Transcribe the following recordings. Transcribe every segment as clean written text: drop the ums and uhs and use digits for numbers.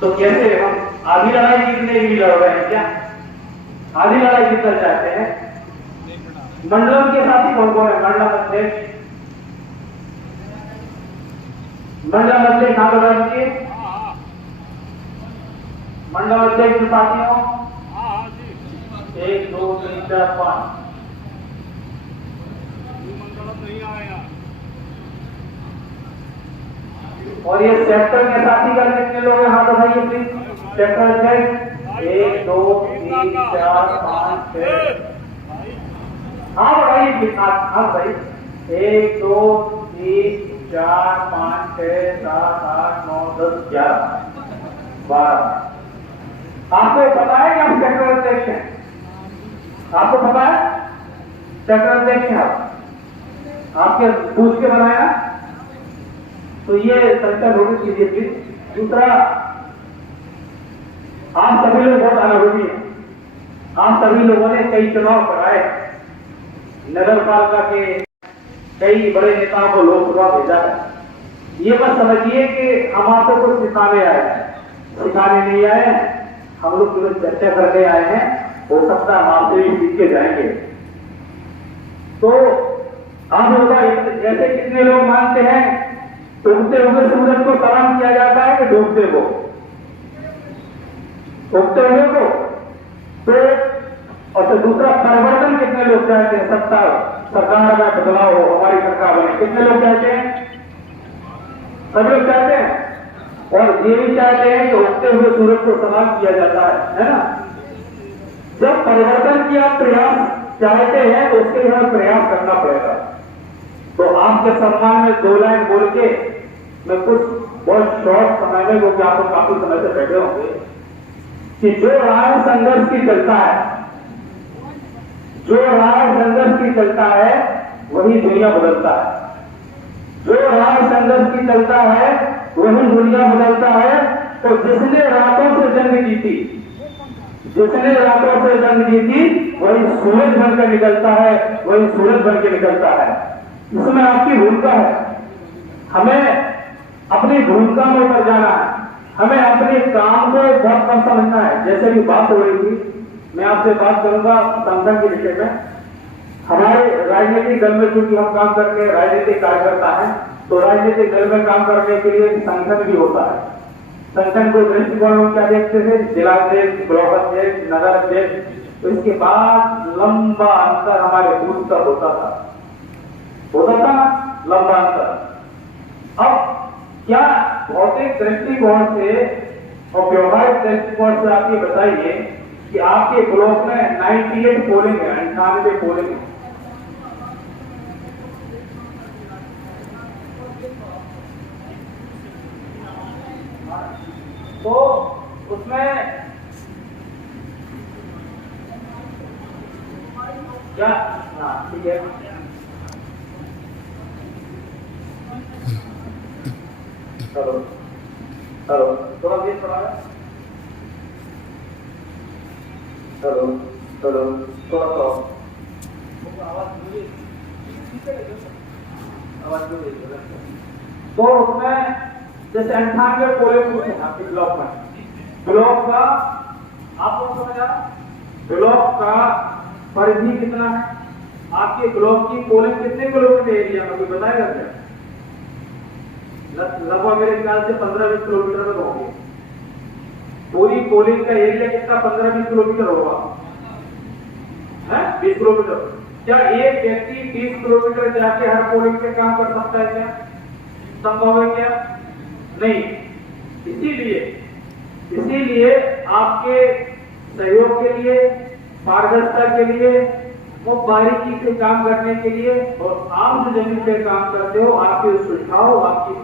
तो कैसे हम आधी लड़ाई जीतने के लिए लड़ रहे हैं क्या? आधी लड़ाई जीतना चाहते हैं? मंडलम के साथी कौन कौन है? मंडलम अध्यक्ष, मंडलम अध्यक्ष नाम बता दीजिए। मंडलम अध्यक्ष साथियों 1 2 3 4 5 और ये सेक्टर के साथी कर कितने लोग हैं? हाथ उठाइए प्लीज। सेक्टर अध्यक्ष 1 2 3 4 5 6 हाँ बढ़ाइए प्लीज। हाँ भाई 1 2 3 4 5 6 7 8 9 10 11 12। आपको पता है कि आप सेक्टर अध्यक्ष हैं? आपको पता है सेक्टर अध्यक्ष हैं आप? आपके पूछ के बनाया तो ये संख्या नोटिस कीजिए प्लीज। दूसरा, आप सभी लोग बहुत अनुभवी हैं। आप सभी लोगों ने कई चुनाव कराए, नगर पालिका के कई बड़े नेताओं को लोकसभा भेजा है। ये मत समझिए कि हम आपको कुछ सिखाने आए हैं, सिखाने नहीं आए हैं। हम लोग केवल चर्चा करने आए हैं। हो सकता है हम आपसे भी सीख के जाएंगे। तो आप लोग ऐसे कितने लोग मानते हैं उगते हुए सूरज को सलाम किया जाता है कि डूबते को? उगते हुए को। तो और तो दूसरा, परिवर्तन कितने लोग चाहते हैं? सत्ता सरकार में बदलाव हो, हमारी सरकार बने, कितने लोग चाहते हैं? सब लोग चाहते हैं। और ये भी चाहते हैं कि उगते हुए सूरज को सलाम किया जाता है ना? जब परिवर्तन की आप प्रयास चाहते हैं तो उसके लिए हमें प्रयास करना पड़ेगा। तो आपके सम्मान में 2 लाइन बोल के मैं कुछ बहुत शॉर्ट समय में, क्योंकि आप काफी समय से बैठे होंगे, कि जो राह संघर्ष की चलता है, जो राह संघर्ष की चलता है वही दुनिया बदलता है। जो राह संघर्ष की चलता है वही दुनिया बदलता है। तो जिसने रातों से जंग जीती, जिसने रातों से जंग जीती वही सूरज बनकर निकलता है, वही सूरज बनकर निकलता है। इसमें आपकी भूमिका है। हमें अपनी भूमिका में उतर जाना है। हमें अपने काम को बहुत कम समझना है। जैसे भी बात हो रही थी, मैं आपसे बात करूंगा संगठन के विषय में। हमारे राजनीतिक दल में चूंकि हम काम करके राजनीतिक कार्यकर्ता हैं, तो राजनीतिक दल में काम करने के लिए संगठन भी होता है। संगठन को दृष्टिकोण में क्या देखते थे? जिलाध्यक्ष, ब्लॉक अध्यक्ष, नगर अध्यक्ष। तो इसके बाद लंबा अंतर हमारे बूथ तक होता था लंबा अंतर। अब क्या भौतिक दृष्टिकोण से और व्यवहारिक दृष्टिकोण से आप ये बताइए कि आपके ब्लॉक में 98 पोलिंग है, 98 पोलिंग है। तो उसमें क्या? हाँ ठीक है। हेलो हेलो, थोड़ा तेज पड़ा है। हेलो हेलो, थोड़ा सा आवाज तो उसमें जैसे 98 पोलिंग बूथ है आपके ब्लॉक में। ब्लॉक का आप लोग समझा, ब्लॉक का परिधि कितना है? आपके ब्लॉक की पोलिंग कितने किलोमीटर एरिया में कोई बताएगा क्या? लगभग मेरे ख्याल से 15-20 किलोमीटर तक होंगे। पूरी पोलिंग का एरिया कितना? 15-20 किलोमीटर होगा, है 20 किलोमीटर। क्या एक व्यक्ति 30 किलोमीटर जाके हर पोलिंग पे काम कर सकता है क्या? संभव है क्या? नहीं। इसीलिए आपके सहयोग के लिए, पारदर्शिता के लिए, वो बारीकी से काम करने के लिए और आप जो जमीन पे काम करते हो, आपके सुझाव, आपकी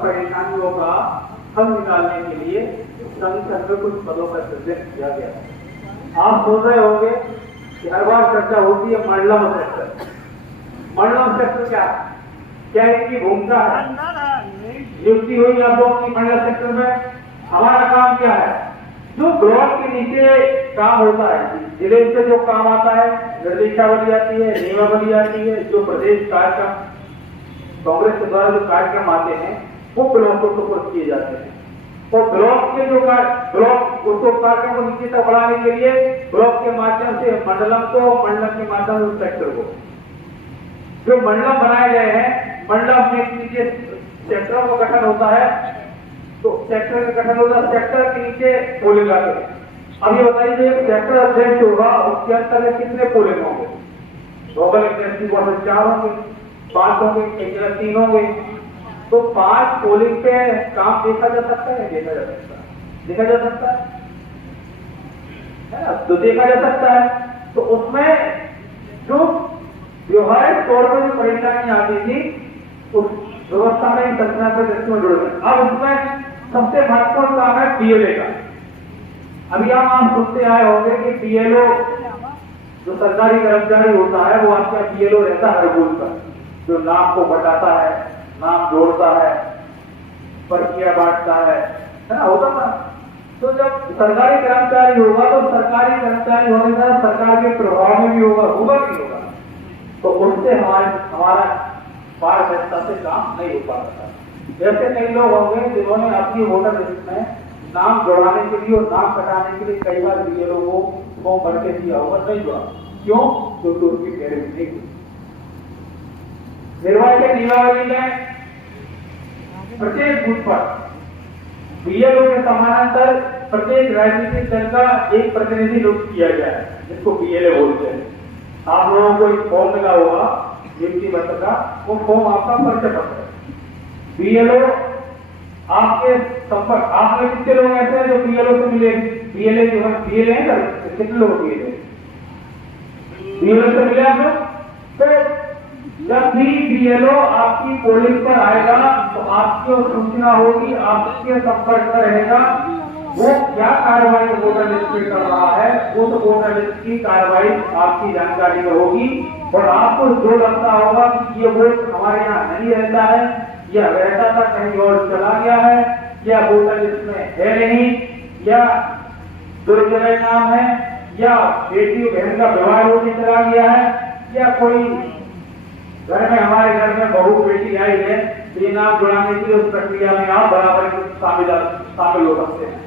परेशानियों का हल निकालने के लिए संगठन में कुछ पदों का सृजन किया गया। आप सोच रहे होंगे कि हर बार चर्चा होती है मंडलम सेक्टर। मंडलम सेक्टर क्या इनकी भूमिका है? नियुक्ति हुई आप लोगों की मंडल सेक्टर में। हमारा काम क्या है? जो ब्लॉक के नीचे काम होता है, जिले से जो काम आता है, निर्देशावली आती है, नियमावली आती है, जो प्रदेश कार्यक्रम कांग्रेस के द्वारा जो कार्यक्रम आते हैं वो ब्लॉक को सुपुर्द किए जाते हैं। और ब्लॉक के जो ब्लॉक उसको कार्यों को नीचे तक बढ़ाने के लिए ब्लॉक के माध्यम से मंडलम को, मंडलम के माध्यम से सेक्टर को, जो मंडलम बनाए गए हैं, मंडलम में नीचे सेक्टरों का गठन होता है, तो सेक्टर का गठन होता है, सेक्टर के नीचे पोलिंग आते हैं। अब ये बताइए जो एक सेक्टर अध्यक्ष होगा उसके अंतर्गत कितने पोलिंग होंगे? लोकल इंडस्ट्री को 4 होंगे, 5 होंगे, कई जगह 3 होंगे। तो 5 पोलिंग पे काम देखा जा सकता है, देखा जा सकता है, देखा जा सकता है ना, तो देखा जा सकता है। तो उसमें जो व्यवहारिक तौर पर जो परेशानी आती थी उस व्यवस्था में संरचना के दृष्टि में जुड़ गए। अब उसमें सबसे महत्वपूर्ण काम है पीएलए का। अभी आप सुनते आए होंगे कि पीएलओ जो सरकारी कर्मचारी होता है वो आपका पीएलओ रहता है हर बूथ पर, जो नाम को बटाता है, नाम जोड़ता है, पर्चियां बांटता है ना, होता था। तो जब सरकारी कर्मचारी होगा तो सरकारी कर्मचारी होने का सरकार के प्रभाव में भी होगा कि होगा, तो उससे हमारा पारदर्शिता से काम नहीं हो पाता। जैसे कई लोग होंगे जिन्होंने अपनी वोटर लिस्ट में नाम जोड़ाने के लिए और नाम कटाने के लिए कई बार बीएलओ को फॉर्म भर के दिया होगा, नहीं जोड़ा, क्यों? क्योंकि उसकी गारंटी नहीं हुई। निर्वाचन नियमावली में प्रत्येक बूथ पर बीएलओ के समानांतर प्रत्येक राजनीतिक दल का एक प्रतिनिधि नियुक्त किया गया है, जिसको बीएलए बोलते हैं। आप लोगों को एक फॉर्म मिला होगा नियुक्ति पत्र का, वो फॉर्म आपका परिचय पत्र है। बीएलओ आपके संपर्क, आप में कितने लोग ऐसे हैं जो बीएलओ से मिले? बीएलए जो है, बीएलए है सर, कितने लोग बीएलओ से मिले आप लोग? तो जब भी बीएलओ आपकी पोलिंग पर आएगा तो आपकी सूचना होगी, आपके संपर्क में रहेगा, वो क्या कार्रवाई वोटर लिस्ट में कर रहा है, वो तो वोटर लिस्ट की कार्रवाई आपकी जानकारी में होगी। और आपको जो लगता होगा कि ये वोट हमारे यहाँ नहीं रहता है, या रहता था कहीं और चला गया है, या वोटर लिस्ट में है नहीं, या दुर्जय नाम है, या बेटी बहन का विवाह होकर चला गया है, या कोई घर में, हमारे घर में बहू बेटी आई है, ये नाम जुड़ाने के लिए उस प्रक्रिया में आप बराबर शामिल हो सकते हैं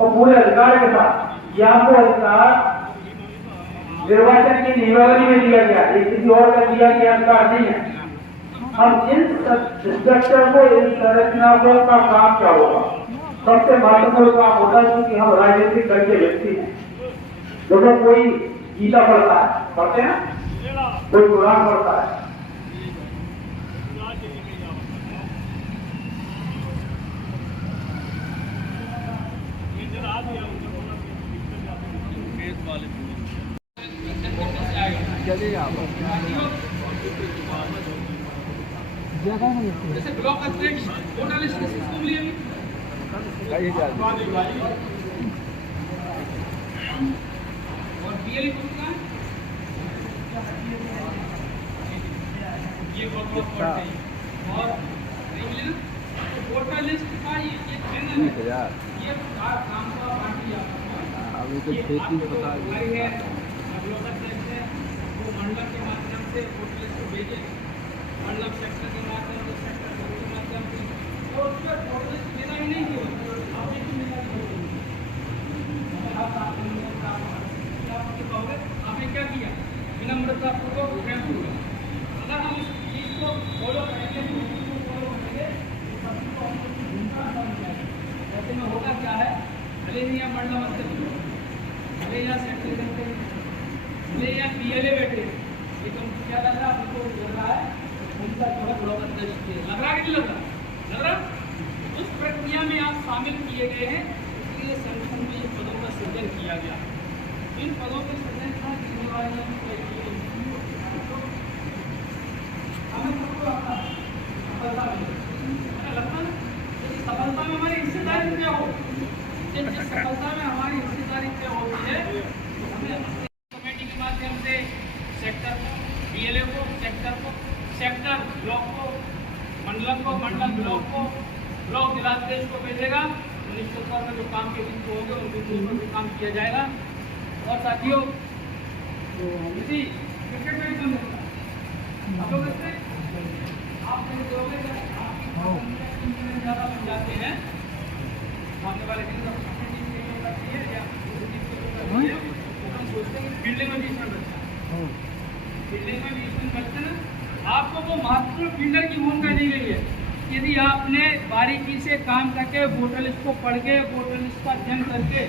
और पूरे अधिकार के साथ। ये आपको अधिकार निर्वाचन की नियमावली में दिया गया, ये किसी और का दिया गया अधिकार नहीं है। हम इन स्ट्रक्चर को, इन संरचना को का काम क्या होगा? सबसे महत्वपूर्ण काम होता है क्योंकि हम राजनीतिक दल के व्यक्ति हैं। देखो कोई गीता पढ़ता है, पढ़ते हैं, कोई कुरान पढ़ता है, जैसे ब्लॉक अध्यक्ष वोटर लिस्ट किसको मिली अभी? और बीएलए को कितना? ये बहुत पड़ते हैं और नहीं मिले ना, तो वोटर लिस्ट का ये चैनल है, ये काम का बांट दिया। अभी तो खेती बता रही है, ब्लॉक अध्यक्ष है वो मंडल के माध्यम से वोटर लिस्ट को भेजे, मंडल सेक्टर के माध्यम से, सेक्टर के माध्यम से, और उसका वोटर लिस्ट मिला ही नहीं है, आपने क्यों मिला नहीं? आपने क्या किया? विनम्रता पूर्वक प्रेम पूर्वक, अगर हम इस चीज को फॉलो करेंगे, ऐसे में होगा क्या है, भले ही यहाँ मंडल अध्यक्ष, भले यहाँ सेक्टर भले यहाँ बीएलए बैठे, ये तो क्या लग रहा है? आपको लग रहा है उनका जो है ब्लॉक अध्यक्ष लग रहा है कि नहीं लग रहा? लग रहा? उस प्रक्रिया में आप शामिल किए गए हैं, इसलिए संगठन में इन पदों का सृजन किया गया। इन पदों के सृजन का जिम्मेवारी हमें सबको सफलता मिले, लगता है यदि सफलता में हमारी हिस्सेदारी क्या हो, जिस सफलता में हमारी हिस्सेदारी क्या होती है, हमें कमेटी के माध्यम से सेक्टर को, बीएलए को, सेक्टर ब्लॉक को, मंडल को, मंडल ब्लॉक को, ब्लॉक जिलाध्यक्ष को भेजेगा। निश्चित तौर पर जो काम के बिंदु होंगे उन बिंदुओं पर भी काम किया जाएगा। और साथियों, इसी क्रिकेट में भी काम होता है, आप लोग इसमें आप ज़्यादा बन जाते हैं, मांगने वाले के लिए हम सोचते हैं बिल्डिंग में 20 मिनट बचता है, बिल्डिंग में 20 मिनट बचते ना। आपको वो महत्वपूर्ण फील्डर की भूमिका दी गई है। यदि आपने बारीकी से काम करके वोटर लिस्ट को पढ़ के वोटर लिस्ट का अध्ययन करके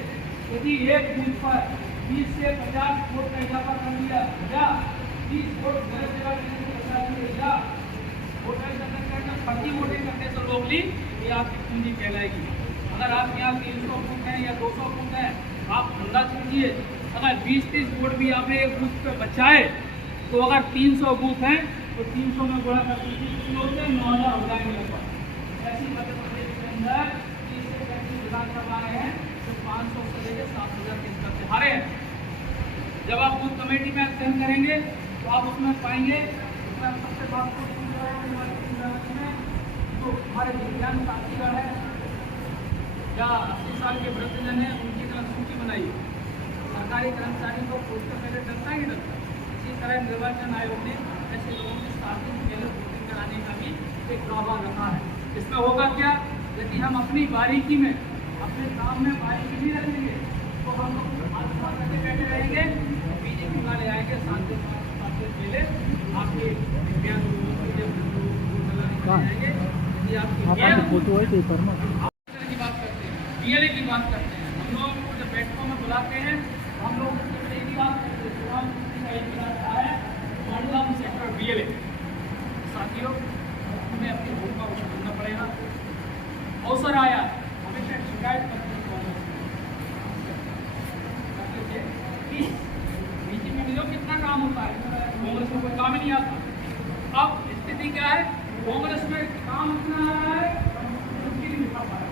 यदि एक बूथ पर 20 से 50 वोट का इजाफा कर दिया या 20 वोट गलत जगह देने से बचा दिए या वोटर लिस्ट फर्जी वोटिंग करने से रोक ली, ये आपकी पूंजी कहलाएगी। अगर आपके यहाँ 300 बूथ हैं या 200 बूथ हैं, आप अंदाज कीजिए अगर 20-30 वोट भी आपने एक बूथ पे बचाए तो अगर 300 बूथ हैं तो 300 में गुणा कर दीजिए, 9,000 हो जाएंगे लगभग। ऐसी मध्य प्रदेश के अंदर 30 से 35 विधानसभा हैं तो 500 से लेकर 7,000 के स्तर से हारे हैं। जब आप बूथ कमेटी में अध्ययन करेंगे तो आप उसमें पाएंगे सबसे तो हमारे दिव्यांग साथीगण है या 80 साल के वृद्धजन है, उनकी तरह सूची बनाई। सरकारी कर्मचारी को पोस्ट पहले डरता ही डरता। इसी तरह निर्वाचन आयोग ने ऐसे लोगों की साथी पहले वोटिंग कराने का भी एक प्रावधान रखा है। इसमें होगा क्या, यदि हम अपनी बारीकी में अपने काम में बारीकी नहीं रखेंगे तो हम आत्मा करके बैठे रहेंगे, बीजेपी वाले आएंगे शांति पहले आपके दिव्यांग लोगों को जाएंगे। यदि आपकी फोटो है तो पर की बात करते हैं, बीएलए की बात करते हैं, हम लोग को जब बैठकों में बुलाते हैं तो हम लोग की बात करते हैं मंडलम सेक्टर बीएलए। साथियों, हमें अपनी भूमिका को समझना पड़ेगा। अवसर आया हमेशा शिकायत करते बीजेपी में जो कितना काम होता है, कांग्रेस में कोई काम ही नहीं आता। अब स्थिति क्या है, कांग्रेस में काम इतना आ रहा है उसकी नहीं निभा पा रहा।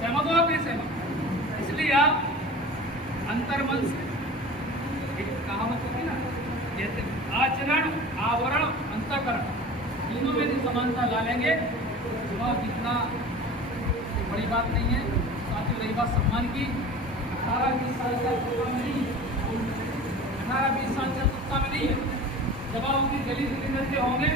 सहमत हो आप? सहमत। इसलिए आप अंतर्मन से एक कहावत होती ना, जैसे आचरण, आवरण, अंतःकरण, तीनों में यदि समानता ला लेंगे तो चुनाव जीतना बड़ी बात नहीं है। साथ ही रही बात सम्मान की, 18-20 साल से सत्ता में नहीं है, 18-20 साल से सत्ता में नहीं है। जब आप अपनी दलित के होंगे